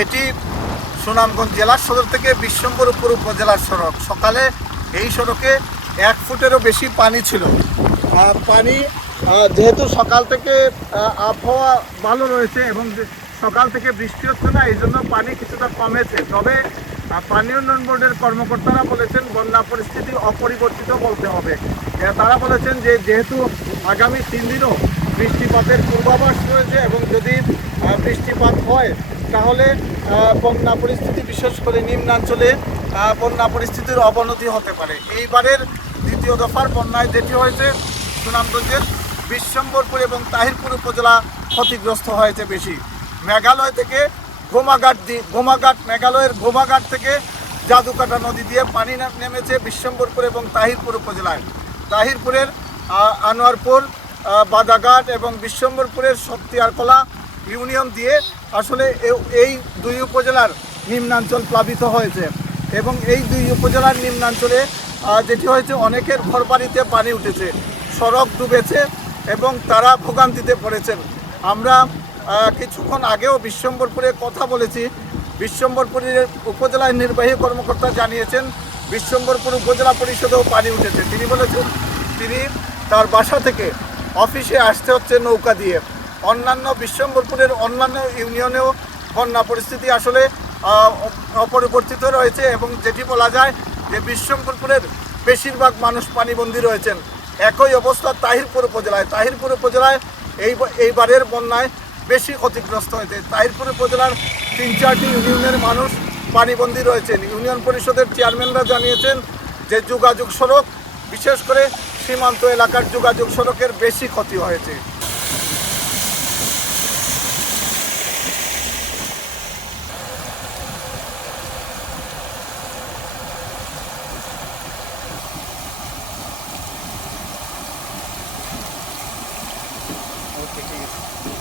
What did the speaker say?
এটি সুনামগঞ্জ জেলার সদর থেকে বিশ্বম্বরপুর উপজেলার সড়ক। সকালে এই সড়কে এক ফুটেরও বেশি পানি ছিল। পানি যেহেতু সকাল থেকে আবহাওয়া ভালো রয়েছে এবং সকাল থেকে বৃষ্টি হচ্ছে না, এই জন্য পানি কিছুটা কমেছে। তবে পানি উন্নয়ন বোর্ডের কর্মকর্তারা বলেছেন, বন্যা পরিস্থিতি অপরিবর্তিত বলতে হবে। তারা বলেছেন যে, যেহেতু আগামী তিন দিনও বৃষ্টিপাতের পূর্বাভাস রয়েছে এবং যদি বৃষ্টিপাত হয় তাহলে বন্যা পরিস্থিতি, বিশেষ করে নিম্নাঞ্চলে বন্যা পরিস্থিতির অবনতি হতে পারে। এইবারের দ্বিতীয় দফার বন্যায় যেটি হয়েছে, সুনামগঞ্জের বিশ্বম্বরপুর এবং তাহিরপুর উপজেলা ক্ষতিগ্রস্ত হয়েছে বেশি। মেঘালয় থেকে গোমাঘাট দি গোমাঘাট মেঘালয়ের গোমাঘাট থেকে জাদুকাটা নদী দিয়ে পানি নেমেছে বিশ্বম্বরপুর এবং তাহিরপুর উপজেলায়। তাহিরপুরের আনোয়ারপুর বাদাঘাট এবং বিশ্বম্বরপুরের শক্তিয়ারকলা ইউনিয়ন দিয়ে আসলে এই দুই উপজেলার নিম্নাঞ্চল প্লাবিত হয়েছে এবং এই দুই উপজেলার নিম্নাঞ্চলে যেটি হয়েছে অনেকের ঘরবাড়িতে পানি উঠেছে, সড়ক ডুবেছে এবং তারা ভোগান্তিতে পড়েছেন। আমরা কিছুক্ষণ আগেও বিশ্বম্বরপুরে কথা বলেছি। বিশ্বম্বরপুরের উপজেলার নির্বাহী কর্মকর্তা জানিয়েছেন, বিশ্বম্বরপুর উপজেলা পরিষদেও পানি উঠেছে। তিনি বলেছেন, তিনি তার বাসা থেকে অফিসে আসতে হচ্ছে নৌকা দিয়ে। অন্যান্য বিশ্বম্বরপুরের অন্যান্য ইউনিয়নেও বন্যা পরিস্থিতি আসলে অপরিবর্তিত রয়েছে এবং যেটি বলা যায় যে বিশ্বম্বরপুরের বেশিরভাগ মানুষ পানিবন্দী রয়েছেন। একই অবস্থা তাহিরপুর উপজেলায়। তাহিরপুর উপজেলায় এই, এইবারের বন্যায় বেশি ক্ষতিগ্রস্ত হয়েছে। তাহিরপুর উপজেলার তিন চারটি ইউনিয়নের মানুষ পানিবন্দী রয়েছেন। ইউনিয়ন পরিষদের চেয়ারম্যানরা জানিয়েছেন যে যোগাযোগ সড়ক, বিশেষ করে সীমান্ত এলাকার যোগাযোগ সড়কের বেশি ক্ষতি হয়েছে। ওকে ঠিক আছে